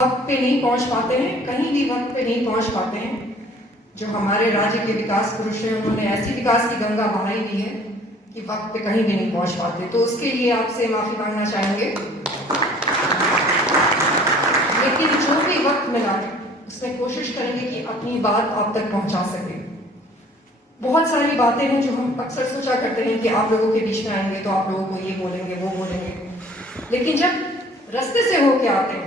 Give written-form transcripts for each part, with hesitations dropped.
वक्त पे नहीं पहुंच पाते हैं, कहीं भी वक्त पे नहीं पहुंच पाते हैं। जो हमारे राज्य के विकास पुरुष हैं उन्होंने ऐसी विकास की गंगा बहाई दी है कि वक्त पे कहीं भी नहीं पहुंच पाते, तो उसके लिए आपसे माफी मांगना चाहेंगे। लेकिन जो भी वक्त मिला उसमें कोशिश करेंगे कि अपनी बात आप तक पहुंचा सके। बहुत सारी बातें हैं जो हम अक्सर सोचा करते हैं कि आप लोगों के बीच में आएंगे तो आप लोगों को ये बोलेंगे वो बोलेंगे, लेकिन जब रास्ते से होके आते हैं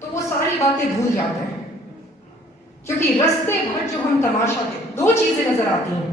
तो वो सारी बातें भूल जाते हैं, क्योंकि रास्ते भर जो हम तमाशा दें, दो चीजें नजर आती हैं।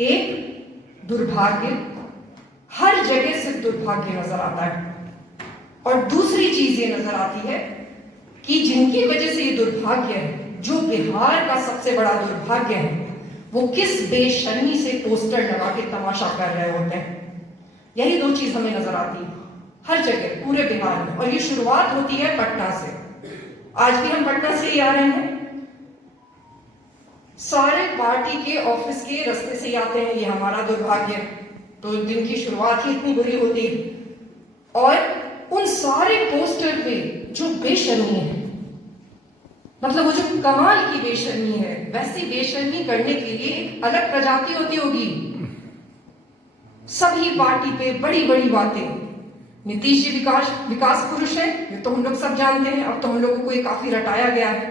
एक, दुर्भाग्य, हर जगह सिर्फ दुर्भाग्य नजर आता है, और दूसरी चीज ये नजर आती है कि जिनकी वजह से ये दुर्भाग्य है, जो बिहार का सबसे बड़ा दुर्भाग्य है, वो किस बेशर्मी से पोस्टर लगा के तमाशा कर रहे होते हैं। यही दो चीज हमें नजर आती है हर जगह पूरे बिहार में, और ये शुरुआत होती है पटना से। आज भी हम पटना से ही आ रहे हैं, सारे पार्टी के ऑफिस के रास्ते से ही आते हैं, ये हमारा दुर्भाग्य है। तो दिन की शुरुआत ही इतनी बुरी होती है, और उन सारे पोस्टर पे जो बेशर्मी है, मतलब वो जो कमाल की बेशर्मी है, वैसी बेशर्मी करने के लिए एक अलग प्रजाति होती होगी। सभी पार्टी पे बड़ी बड़ी बातें। नीतीश जी विकास पुरुष है, ये तो हम लोग सब जानते हैं। अब तो हम लोगों को ये काफी रटाया गया है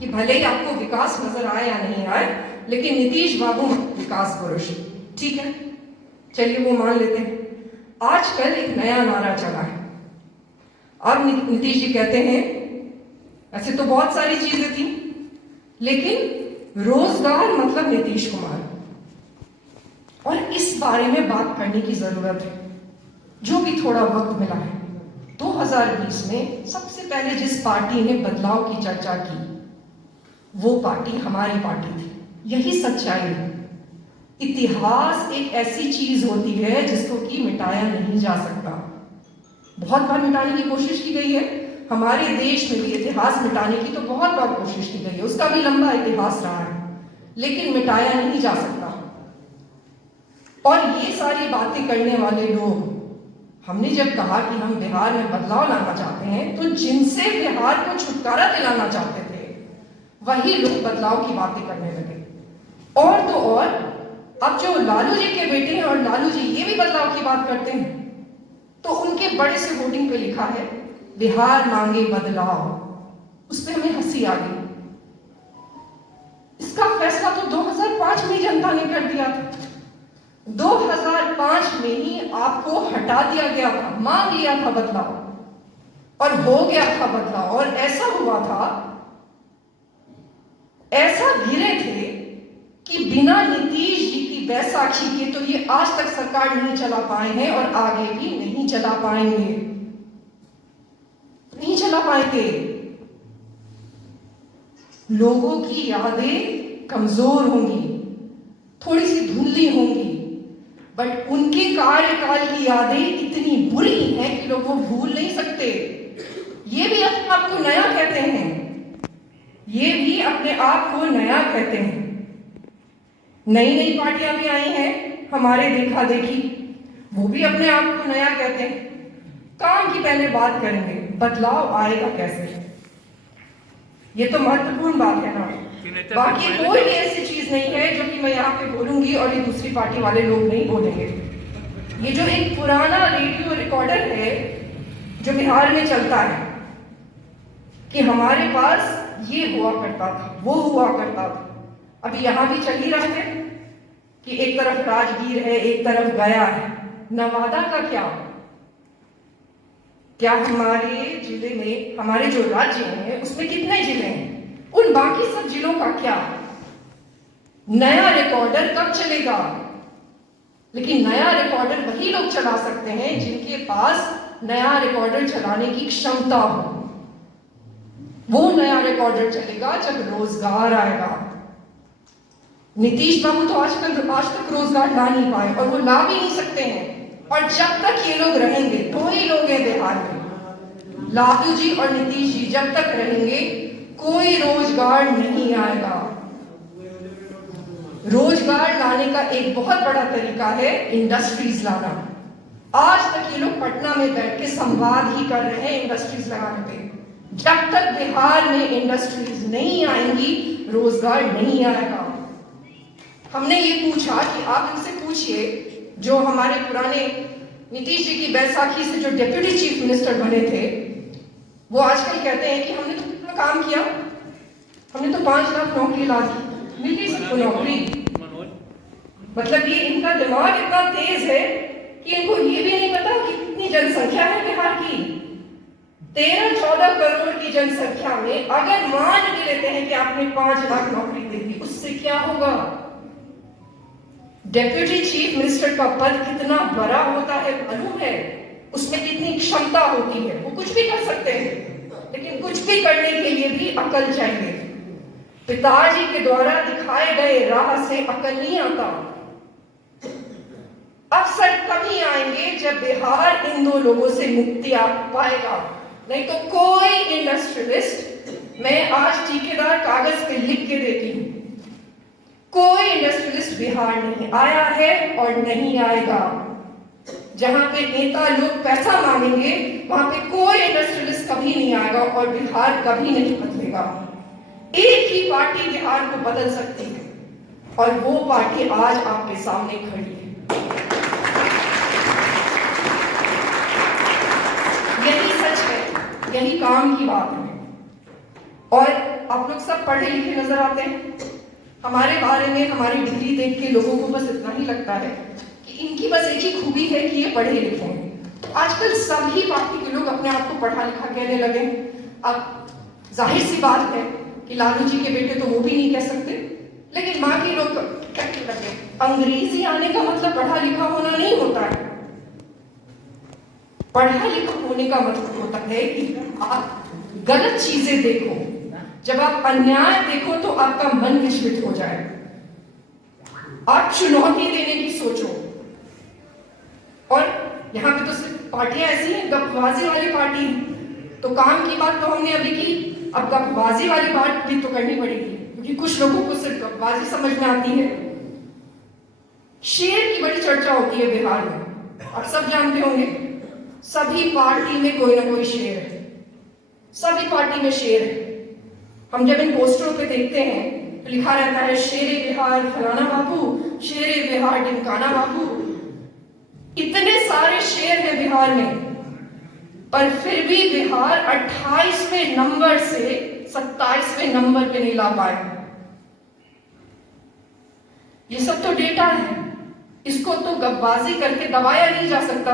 कि भले ही आपको विकास नजर आए या नहीं आए, लेकिन नीतीश बाबू विकास पुरुष, ठीक है, चलिए वो मान लेते हैं। आजकल एक नया नारा चला है। अब नीतीश जी कहते हैं, ऐसे तो बहुत सारी चीजें थी, लेकिन रोजगार मतलब नीतीश कुमार, और इस बारे में बात करने की जरूरत है। जो भी थोड़ा वक्त मिला है, 2020 में सबसे पहले जिस पार्टी ने बदलाव की चर्चा की, वो पार्टी हमारी पार्टी थी। यही सच्चाई है। इतिहास एक ऐसी चीज होती है जिसको कि मिटाया नहीं जा सकता। बहुत बार मिटाने की कोशिश की गई है, हमारे देश में भी इतिहास मिटाने की तो बहुत बार कोशिश की गई है, उसका भी लंबा इतिहास रहा है, लेकिन मिटाया नहीं जा सकता। और ये सारी बातें करने वाले लोग, हमने जब कहा कि हम बिहार में बदलाव लाना चाहते हैं, तो जिनसे बिहार को छुटकारा दिलाना चाहते थे वही लोग बदलाव की बातें करने लगे। और तो और अब जो लालू जी के बेटे हैं और लालू जी ये भी बदलाव की बात करते हैं, तो उनके बड़े से होर्डिंग पे लिखा है बिहार मांगे बदलाव। उस पर हमें हंसी आ गई। इसका फैसला तो 2005 में जनता ने कर दिया था। 2005 में ही आपको हटा दिया गया था, मांग लिया था बदलाव, और हो गया था बदलाव। और ऐसा हुआ था, ऐसा गिरे थे कि बिना नीतीश जी की बैसाखी के तो ये आज तक सरकार नहीं चला पाए हैं, और आगे भी नहीं चला पाएंगे, नहीं चला पाएंगे। लोगों की यादें कमजोर होंगी, थोड़ी सी धुंधली होंगी, बट उनके कार्यकाल की यादें इतनी बुरी हैं कि लोग वो भूल नहीं सकते। ये भी अपने आप को नया कहते हैं, ये भी अपने आप को नया कहते हैं। नई नई पार्टियां भी आई हैं हमारे देखा देखी, वो भी अपने आप को नया कहते हैं। काम की पहले बात करेंगे, बदलाव आएगा कैसे, ये तो महत्वपूर्ण बात है ना। बाकी कोई भी ऐसी चीज नहीं है जो कि मैं यहाँ पे बोलूंगी और ये दूसरी पार्टी वाले लोग नहीं बोलेंगे। ये जो एक पुराना रेडियो रिकॉर्डर है जो बिहार में चलता है कि हमारे पास ये हुआ करता था, वो हुआ करता था, अभी यहाँ भी चल ही रहा है कि एक तरफ राजगीर है, एक तरफ गया है। नवादा का क्या हमारे जिले में, हमारे जो राज्य हैं उसमें कितने जिले हैं, उन बाकी सब जिलों का क्या? नया रिकॉर्डर कब चलेगा? लेकिन नया रिकॉर्डर वही लोग चला सकते हैं जिनके पास नया रिकॉर्डर चलाने की क्षमता हो। वो नया रिकॉर्डर चलेगा जब रोजगार आएगा। नीतीश बाबू तो आज तक रोजगार ला नहीं पाए, और वो ला भी नहीं सकते हैं। और जब तक ये लोग रहेंगे, दो ही लोग हैं बिहार में, लालू जी और नीतीश जी, जब तक रहेंगे कोई रोजगार नहीं आएगा। रोजगार लाने का एक बहुत बड़ा तरीका है इंडस्ट्रीज लाना। आज तक ये लोग पटना में बैठ के संवाद ही कर रहे हैं इंडस्ट्रीज लगाने पे। जब तक बिहार में इंडस्ट्रीज नहीं आएंगी, रोजगार नहीं आएगा। हमने ये पूछा कि आप इनसे पूछिए, जो हमारे पुराने नीतीश जी की बैसाखी से जो डिप्यूटी चीफ मिनिस्टर बने थे, वो आजकल कहते हैं कि हमने तो कितना काम किया, हमने तो 5 लाख नौकरी ला दी, मिल गई सबको नौकरी। मतलब ये इनका दिमाग इतना तेज है कि इनको ये भी नहीं पता कि कितनी जनसंख्या है बिहार की। 13-14 करोड़ की जनसंख्या में अगर मान भी लेते हैं कि आपने 5 लाख नौकरी दे दी, उससे क्या होगा? डेप्यूटी चीफ मिनिस्टर का पद कितना बड़ा होता है मालूम है? उसमें कितनी क्षमता होती है, वो कुछ भी कर सकते हैं, लेकिन कुछ भी करने के लिए भी अकल चाहिए। पिताजी के द्वारा दिखाए गए राह से अकल नहीं आता। अवसर तभी आएंगे जब बिहार इन 2 लोगों से मुक्ति पाएगा, नहीं तो कोई इंडस्ट्रियलिस्ट, मैं आज ठेकेदार कागज पे लिख के देती हूं, कोई इंडस्ट्रियलिस्ट बिहार नहीं आया है और नहीं आएगा। जहां पे नेता लोग पैसा मांगेंगे, वहां पे कोई इंडस्ट्रियलिस्ट कभी नहीं आएगा और बिहार कभी नहीं बदलेगा। एक ही पार्टी बिहार को बदल सकती है और वो पार्टी आज आपके सामने खड़ी है। यही सच है, यही काम की बात है। और आप लोग सब पढ़े लिखे नजर आते हैं। हमारे बारे में हमारी डिग्री देख के लोगों को बस इतना ही लगता है कि इनकी बस एक ही खूबी है कि ये पढ़े लिखे हैं। तो आजकल सभी पार्टी के लोग अपने आप को पढ़ा लिखा कहने लगे। अब जाहिर सी बात है कि लालू जी के बेटे तो वो भी नहीं कह सकते, लेकिन बाकी लोग कहने लगे। अंग्रेजी आने का मतलब पढ़ा लिखा होना नहीं होता है। पढ़ा लिखा होने का मतलब होता है कि आप गलत चीजें देखो, जब आप अन्याय देखो तो आपका मन विचलित हो जाए, आप चुनौती देने की सोचो। और यहाँ पे तो सिर्फ पार्टियां ऐसी हैं, गपबाजी वाली पार्टी है। तो काम की बात तो हमने अभी की, अब गपबाजी वाली बात भी तो करनी पड़ेगी, क्योंकि कुछ लोगों को सिर्फ गपबाजी समझ में आती है। शेर की बड़ी चर्चा होती है बिहार में, आप सब जानते होंगे। सभी पार्टी में कोई ना कोई शेर है, सभी पार्टी में शेर है। हम जब इन पोस्टरों पे देखते हैं तो लिखा रहता है शेरे बिहार फलाना बाबू, शेरे बिहार ढिमकाना बाबू। इतने सारे शेर हैं बिहार में, पर फिर भी बिहार 28वें नंबर से 27वें नंबर पे नहीं ला पाए। ये सब तो डेटा है, इसको तो गपबाजी करके दबाया नहीं जा सकता।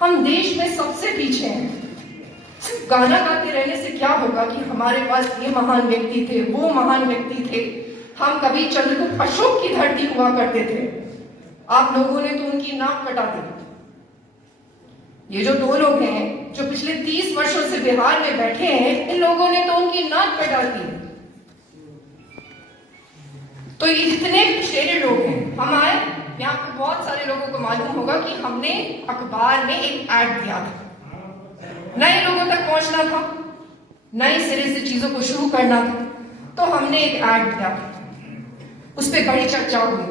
हम देश में सबसे पीछे हैं। सिर्फ गाना गाते रहने से क्या होगा कि हमारे पास ये महान व्यक्ति थे, वो महान व्यक्ति थे, हम कभी चंद्रगुप्त अशोक की धरती हुआ करते थे। आप लोगों ने तो उनकी नाक कटा दी। ये जो 2 लोग हैं जो पिछले 30 वर्षों से बिहार में बैठे हैं, इन लोगों ने तो उनकी नाक कटा दी। तो ये जितने शेरे लोग हैं, हम आए यहाँ पे, बहुत सारे लोगों को मालूम होगा कि हमने अखबार में एक ऐड दिया था। नए लोगों तक पहुंचना था, नए सिरे से चीजों को शुरू करना था, तो हमने एक ऐड दिया था। उस पर बड़ी चर्चा हुई,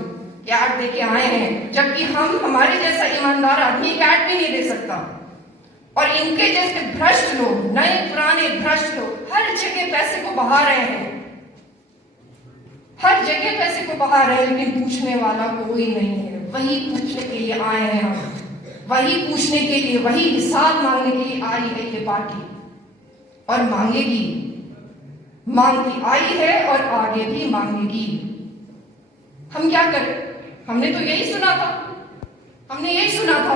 ऐड दे के आए हैं, जबकि हम, हमारे जैसा ईमानदार आदमी एक ऐड भी नहीं दे सकता। और इनके जैसे भ्रष्ट लोग, नए पुराने भ्रष्ट लोग हर जगह पैसे को बहा रहे हैं, हर जगह पैसे को बहा रहे हैं, लेकिन पूछने वाला कोई नहीं है। वही पूछने के लिए आए हैं हम, वही पूछने के लिए, वही हिसाब मांगने के लिए आई है ये पार्टी, और मांगेगी, मांगती आई है और आगे भी मांगेगी। हम क्या करें? हमने तो यही सुना था, हमने यही सुना था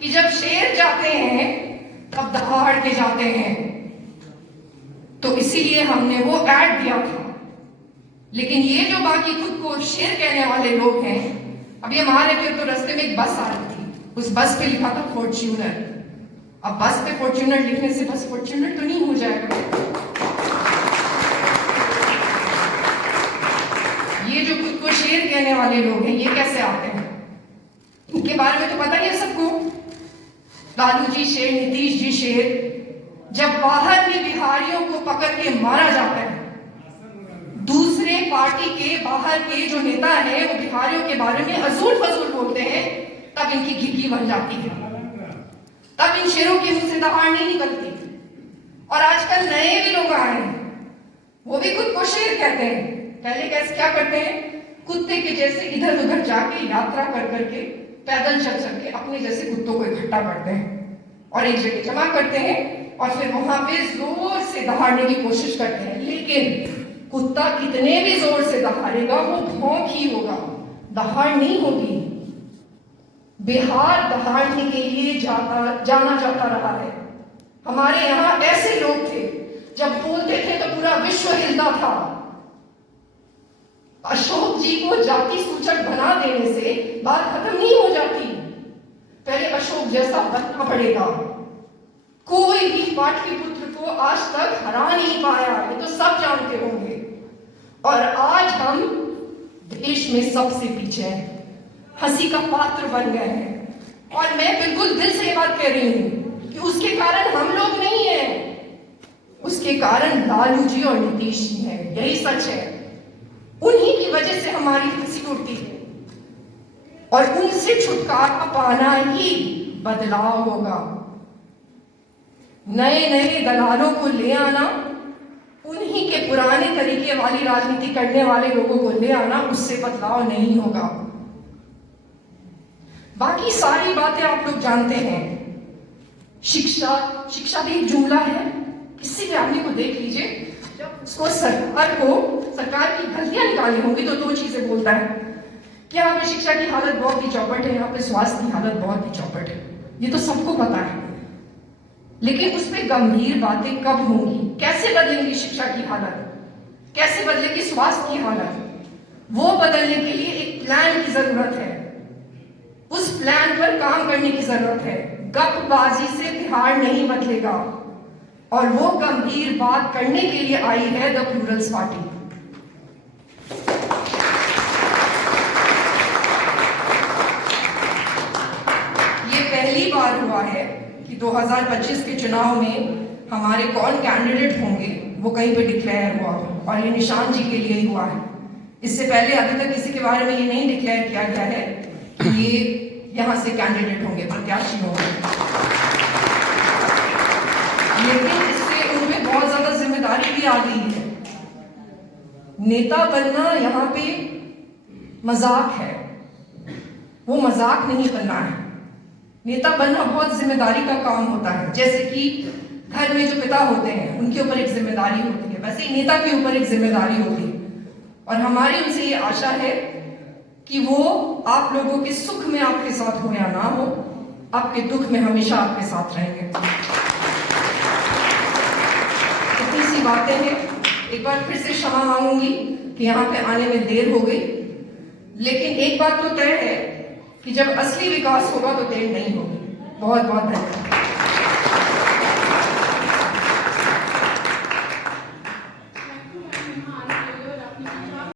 कि जब शेर जाते हैं तब दहाड़ के जाते हैं। तो इसीलिए हमने वो ऐड दिया था। लेकिन ये जो बाकी खुद को शेर कहने वाले लोग हैं, अभी हम आ रहे थे तो रास्ते में एक बस आ रही थी, उस बस पे लिखा था फॉर्च्यूनर। अब बस पे फॉर्च्यूनर लिखने से बस फॉर्च्यूनर तो नहीं हो जाएगा। ये जो खुद को शेर कहने वाले लोग हैं, ये कैसे आते हैं? इनके बारे में तो पता ही है सबको, लालू जी शेर, नीतीश जी शेर। जब बाहर में बिहारियों को पकड़ के मारा जाता है, दूसरे पार्टी के बाहर के जो नेता है वो बिहारियों के बारे में अजूल फजूल बोलते हैं, तब इनकी घिघी बन जाती है, तब इन शेरों के मुंह से दहाड़ नहीं निकलती। और आजकल नए भी लोग आए हैं, वो भी खुद को शेर कहते हैं। पहले कैसे क्या करते हैं, कुत्ते के जैसे इधर उधर जाके यात्रा कर करके पैदल चल चल के अपने जैसे कुत्तों को इकट्ठा करते हैं और एक जगह जमा करते हैं और फिर वहां पे जोर से दहाड़ने की कोशिश करते हैं। लेकिन कुत्ता कितने भी जोर से दहाड़ेगा वो भौंक ही होगा, दहाड़ नहीं होगी। बिहार दहाड़ने के लिए जाना जाता रहा है। हमारे यहाँ ऐसे लोग थे, जब बोलते थे तो पूरा विश्व हिलता था। अशोक जी को जाति सूचक बना देने से बात खत्म नहीं हो जाती, पहले अशोक जैसा बनना पड़ेगा। कोई भी पाटलिपुत्र को आज तक हरा नहीं पाया, ये तो सब जानते होंगे। और आज हम देश में सबसे पीछे हैं, हंसी का पात्र बन गए हैं। और मैं बिल्कुल दिल से ये बात कह रही हूं कि उसके कारण हम लोग नहीं हैं, उसके कारण लालू जी और नीतीश जी हैं, यही सच है। उन्हीं की वजह से हमारी हंसी उड़ती है और उनसे छुटकारा पाना ही बदलाव होगा। नए नए दलालों को ले आना, उन्हीं के पुराने तरीके वाली राजनीति करने वाले लोगों को ले आना, उससे बदलाव नहीं होगा। बाकी सारी बातें आप लोग जानते हैं। शिक्षा भी एक जुमला है, किसी भी आदमी को देख लीजिए, जब उसको सरकार की गलतियां निकाली होंगी तो दो चीजें बोलता है कि यहाँ पे शिक्षा की हालत बहुत ही चौपट है, यहाँ पे स्वास्थ्य की हालत बहुत ही चौपट है। ये तो सबको पता है, लेकिन उस पर गंभीर बातें कब होंगी? कैसे बदलेंगी शिक्षा की हालत, कैसे बदलेगी स्वास्थ्य की हालत? वो बदलने के लिए एक प्लान की जरूरत है, उस प्लान पर काम करने की जरूरत है। गपबाजी से बिहार नहीं बदलेगा और वो गंभीर बात करने के लिए आई है द प्लूरल्स पार्टी। ये पहली बार हुआ है कि 2025 के चुनाव में हमारे कौन कैंडिडेट होंगे वो कहीं पे डिक्लेयर हुआ, और ये निशान जी के लिए ही हुआ है। इससे पहले अभी तक किसी के बारे में ये नहीं डिक्लेयर किया गया है कि ये यहां से कैंडिडेट होंगे, प्रत्याशी होंगे। लेकिन इससे उनमें बहुत ज्यादा जिम्मेदारी भी आ गई है। नेता बनना यहाँ पे मजाक है, वो मजाक नहीं बनना है। नेता बनना बहुत जिम्मेदारी का काम होता है। जैसे कि घर में जो पिता होते हैं उनके ऊपर एक जिम्मेदारी होती है, वैसे ही नेता के ऊपर एक जिम्मेदारी होती है। और हमारी उनसे ये आशा है कि वो आप लोगों के सुख में आपके साथ हो या ना हो, आपके दुख में हमेशा आपके साथ रहेंगे। इतनी सी बातें हैं। एक बार फिर से क्षमा मांगूंगी कि यहाँ पे आने में देर हो गई, लेकिन एक बात तो तय है कि जब असली विकास होगा तो देर नहीं होगी। बहुत बहुत धन्यवाद।